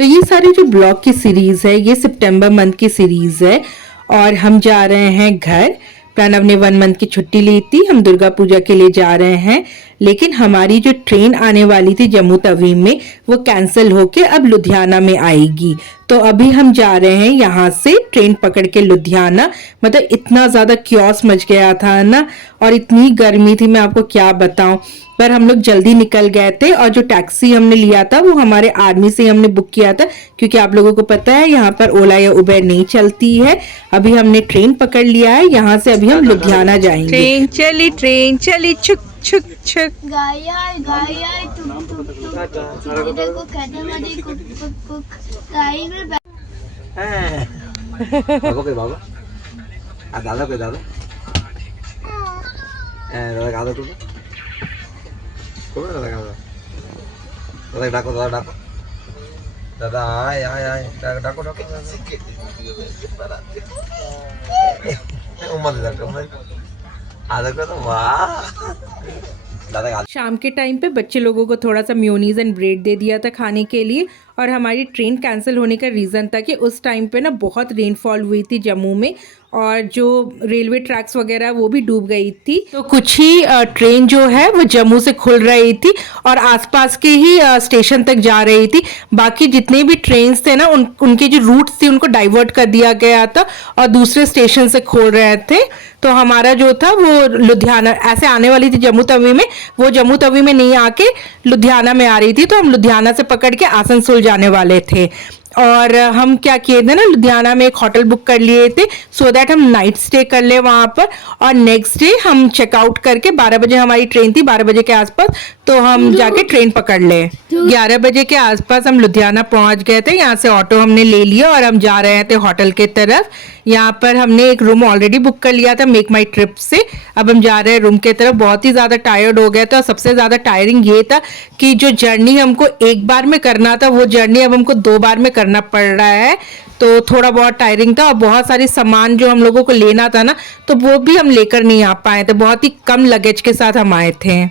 तो ये सारी जो ब्लॉग की सीरीज है ये सितंबर मंथ की सीरीज है और हम जा रहे हैं घर। प्रणव ने 1 मंथ की छुट्टी ली थी, हम दुर्गा पूजा के लिए जा रहे हैं। लेकिन हमारी जो ट्रेन आने वाली थी जम्मू तवी में वो कैंसिल होके अब लुधियाना में आएगी। तो अभी हम जा रहे हैं यहाँ से ट्रेन पकड़ के लुधियाना। मतलब इतना ज्यादा क्योस मच गया था ना, और इतनी गर्मी थी मैं आपको क्या बताऊं। पर हम लोग जल्दी निकल गए थे और जो टैक्सी हमने लिया था वो हमारे आर्मी से हमने बुक किया था, क्योंकि आप लोगों को पता है यहाँ पर ओला या उबेर नहीं चलती है। अभी हमने ट्रेन पकड़ लिया है, यहाँ से अभी हम लुधियाना जाएंगे। ट्रेन चली छुक छुक छुक। गाया गाया तुम देखो कहते मदी कुक कुक कुक गाय में बाबा के बाबा आ दादा के दादा दादा दादा तुम कौन दादा दादा डाको दादा डाको दादा आए आए आए डाको डाको उम्र दादा उम्र आधा को तो वाह। शाम के टाइम पे बच्चे लोगों को थोड़ा सा मेयोनीज एंड ब्रेड दे दिया था खाने के लिए। और हमारी ट्रेन कैंसिल होने का रीज़न था कि उस टाइम पे ना बहुत रेनफॉल हुई थी जम्मू में, और जो रेलवे ट्रैक्स वगैरह वो भी डूब गई थी। तो कुछ ही ट्रेन जो है वो जम्मू से खुल रही थी और आसपास के ही स्टेशन तक जा रही थी। बाकी जितने भी ट्रेन थे ना उनके जो रूट्स थे उनको डाइवर्ट कर दिया गया था और दूसरे स्टेशन से खोल रहे थे। तो हमारा जो था वो लुधियाना ऐसे आने वाली थी जम्मू तवी में, वो जम्मू तवी में नहीं आके लुधियाना में आ रही थी। तो हम लुधियाना से पकड़ के आसनसोल जाने वाले थे। और हम क्या किए थे ना, लुधियाना में एक होटल बुक कर लिए थे सो दैट हम नाइट स्टे कर ले वहां पर, और नेक्स्ट डे हम चेकआउट करके 12 बजे हमारी ट्रेन थी, 12 बजे के आसपास, तो हम जाके ट्रेन पकड़ ले। 11 बजे के आसपास हम लुधियाना पहुंच गए थे। यहाँ से ऑटो हमने ले लिया और हम जा रहे थे होटल के तरफ। यहाँ पर हमने एक रूम ऑलरेडी बुक कर लिया था मेक माई ट्रिप से। अब हम जा रहे हैं रूम के तरफ। बहुत ही ज़्यादा टायर्ड हो गया था और सबसे ज़्यादा टायरिंग ये था कि जो जर्नी हमको एक बार में करना था वो जर्नी अब हमको 2 बार में करना पड़ रहा है। तो थोड़ा बहुत टायरिंग था और बहुत सारे सामान जो हम लोगों को लेना था ना, तो वो भी हम लेकर नहीं आ पाए थे। बहुत ही कम लगेज के साथ हम आए थे।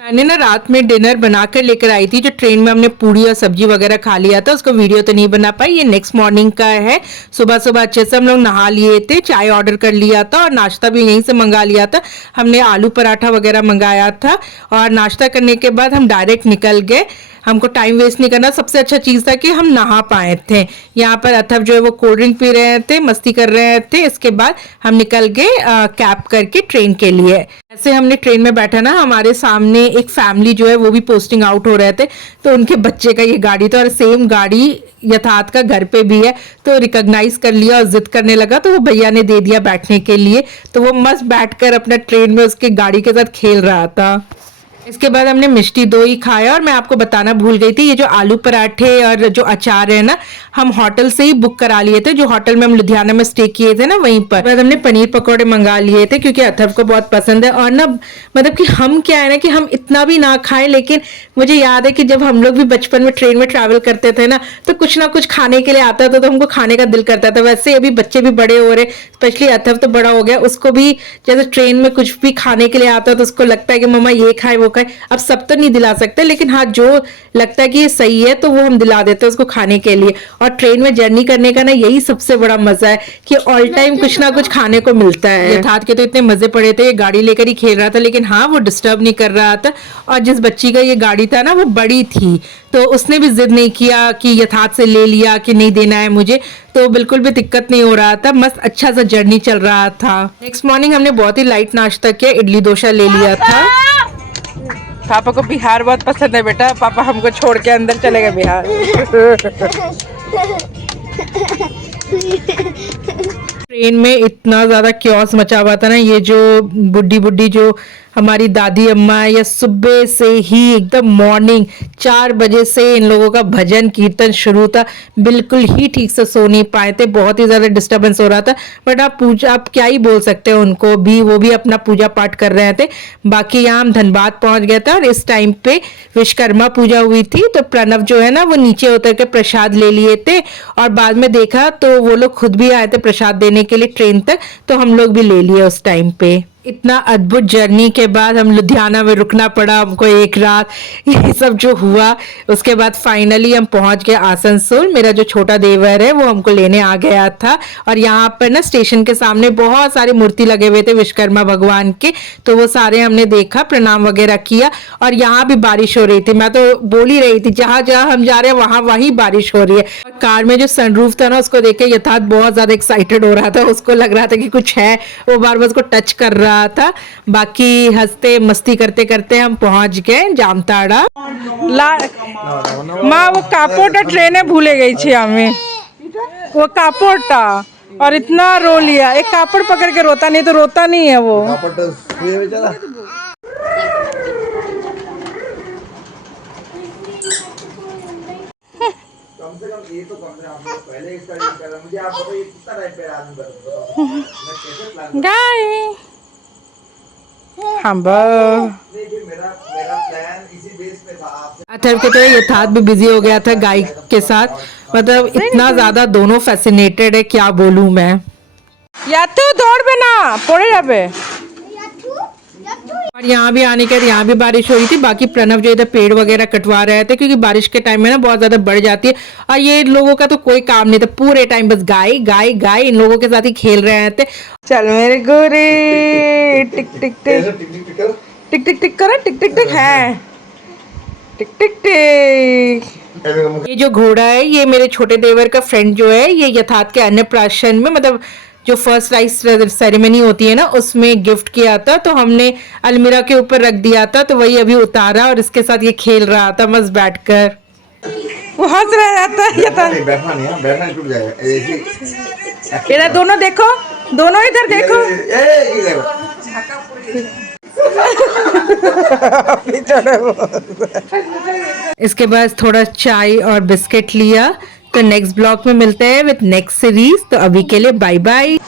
मैंने ना रात में डिनर बनाकर लेकर आई थी, जो ट्रेन में हमने पूड़ी और सब्जी वगैरह खा लिया था, उसको वीडियो तो नहीं बना पाई। ये नेक्स्ट मॉर्निंग का है। सुबह सुबह अच्छे से हम लोग नहा लिए थे, चाय ऑर्डर कर लिया था और नाश्ता भी यहीं से मंगा लिया था। हमने आलू पराठा वगैरह मंगाया था और नाश्ता करने के बाद हम डायरेक्ट निकल गए। हमको टाइम वेस्ट नहीं करना। सबसे अच्छा चीज़ था कि हम नहा पाए थे। यहाँ पर अथर्व जो है वो कोल्ड ड्रिंक पी रहे थे, मस्ती कर रहे थे। इसके बाद हम निकल गए कैब करके ट्रेन के लिए। ऐसे हमने ट्रेन में बैठा ना, हमारे सामने एक फैमिली जो है वो भी पोस्टिंग आउट हो रहे थे, तो उनके बच्चे का ये गाड़ी था और सेम गाड़ी यथार्थ का घर पे भी है। तो रिकॉग्नाइज कर लिया और जिद करने लगा, तो वो भैया ने दे दिया बैठने के लिए। तो वो मस्त बैठकर अपना ट्रेन में उसके गाड़ी के साथ खेल रहा था। इसके बाद हमने मिष्टी दोई खाया। और मैं आपको बताना भूल गई थी, ये जो आलू पराठे और जो अचार है ना, हम होटल से ही बुक करा लिए थे। जो होटल में हम लुधियाना में स्टे किए थे ना, वहीं पर। बाद हमने पनीर पकौड़े मंगा लिए थे क्योंकि अथर्व को बहुत पसंद है। और ना मतलब कि हम क्या है ना कि हम इतना भी ना खाएं, लेकिन मुझे याद है कि जब हम लोग भी बचपन में ट्रेन में ट्रैवल करते थे ना, तो कुछ ना कुछ खाने के लिए आता था, तो हमको खाने का दिल करता था। वैसे अभी बच्चे भी बड़े हो रहे, स्पेशली अथर्व तो बड़ा हो गया, उसको भी जैसे ट्रेन में कुछ भी खाने के लिए आता है तो उसको लगता है कि मम्मा ये खाए वो खाए। अब सब तो नहीं दिला सकते, लेकिन हाँ जो लगता है कि ये सही है तो वो हम दिला देते हैं उसको खाने के लिए। और ट्रेन में जर्नी करने का ना यही सबसे बड़ा मजा है कि ऑल टाइम कुछ ना कुछ खाने को मिलता है। यथार्थ के तो इतने मजे पड़े थे, ये गाड़ी लेकर ही खेल रहा था, लेकिन हाँ वो डिस्टर्ब नहीं कर रहा था। और जिस बच्ची का ये गाड़ी था ना वो बड़ी थी, तो उसने भी जिद नहीं किया कि यथार्थ से ले लिया कि नहीं देना है मुझे। तो बिल्कुल भी दिक्कत नहीं हो रहा था, मस्त अच्छा सा जर्नी चल रहा था। नेक्स्ट मॉर्निंग हमने बहुत ही लाइट नाश्ता किया, इडली डोसा ले लिया था। पापा को बिहार बहुत पसंद है बेटा, पापा हमको छोड़ के अंदर चले गए बिहार। ट्रेन में इतना ज्यादा क्योस मचा हुआ था ना, ये जो बुड्ढी जो हमारी दादी अम्मा या सुबह से ही एकदम मॉर्निंग 4 बजे से इन लोगों का भजन कीर्तन शुरू था। बिल्कुल ही ठीक से सो नहीं पाए थे, बहुत ही ज्यादा डिस्टरबेंस हो रहा था। बट आप क्या ही बोल सकते हो उनको भी, वो भी अपना पूजा पाठ कर रहे थे। बाकी यहाँ हम धनबाद पहुंच गया था और इस टाइम पे विश्वकर्मा पूजा हुई थी, तो प्रणव जो है ना वो नीचे उतर के प्रसाद ले लिए थे। और बाद में देखा तो वो लोग खुद भी आए थे प्रसाद देने के लिए ट्रेन तक, तो हम लोग भी ले लिए उस टाइम पे। इतना अद्भुत जर्नी के बाद हम लुधियाना में रुकना पड़ा हमको एक रात, ये सब जो हुआ। उसके बाद फाइनली हम पहुंच गए आसनसोल। मेरा जो छोटा देवर है वो हमको लेने आ गया था, और यहाँ पर ना स्टेशन के सामने बहुत सारे मूर्ति लगे हुए थे विश्वकर्मा भगवान के, तो वो सारे हमने देखा, प्रणाम वगैरह किया। और यहाँ भी बारिश हो रही थी, मैं तो बोल ही रही थी जहाँ जहाँ हम जा रहे हैं वहाँ वहीं बारिश हो रही है। और कार में जो सनरूफ था ना, उसको देख के यथार्थ बहुत ज्यादा एक्साइटेड हो रहा था, उसको लग रहा था कि कुछ है, वो बार बार उसको टच कर रहा था। बाकी हंसते मस्ती करते करते हम पहुंच गए जामताड़ा। माँ वो कापोटा ट्रेने भूले गई थी हमें, वो कापोटा, और इतना रो लिया। एक कापड़ पकड़ के रोता, नहीं तो रोता नहीं है वो। कम से कम ये तो कम से आप लोग पहले इसका यूज कर रहे हैं। मुझे आप बताइए कितना टाइम पे आदमी बताओ मैं कैसे प्लान गाय हम नहीं फिर मेरा प्लान इसी बेस पे था आपसे। अथर्व के तो यथार्थ भी बिजी हो गया था गाय के साथ, मतलब इतना ज्यादा दोनों फैसिनेटेड है, क्या बोलूं मैं। या तो दौड़ ना पड़े जाबे। और यहाँ भी आने के बाद यहाँ भी बारिश हो रही थी। बाकी प्रणव जो इधर पेड़ वगैरह कटवा रहे थे, क्योंकि बारिश के टाइम में ना बहुत ज्यादा बढ़ जाती है, और ये लोगों का तो कोई काम नहीं था, पूरे टाइम बस गाय गाय गाय इन लोगों के साथ ही खेल रहे थे। चल मेरे गोरे, टिक टिक टिक टिक टिक टिक करो, टिक टिक टिक है, टिक टिक टिक। ये जो घोड़ा है ये मेरे छोटे देवर का फ्रेंड जो है, ये यथार्थ के अन्नप्राशन में, मतलब जो फर्स्ट राइस सेरेमनी होती है ना, उसमें गिफ्ट किया था, तो हमने अलमीरा के ऊपर रख दिया था, तो वही अभी उतारा और इसके साथ ये खेल रहा था मस्त बैठकर। वो हंस रहा था यथार्थ। बैठना नहीं है, बैठना टूट जाएगा। इधर दोनों देखो, दोनों इधर देखो। इसके बाद थोड़ा चाय और बिस्किट लिया। तो नेक्स्ट ब्लॉग में मिलते हैं विद नेक्स्ट सीरीज। तो अभी के लिए बाय बाय।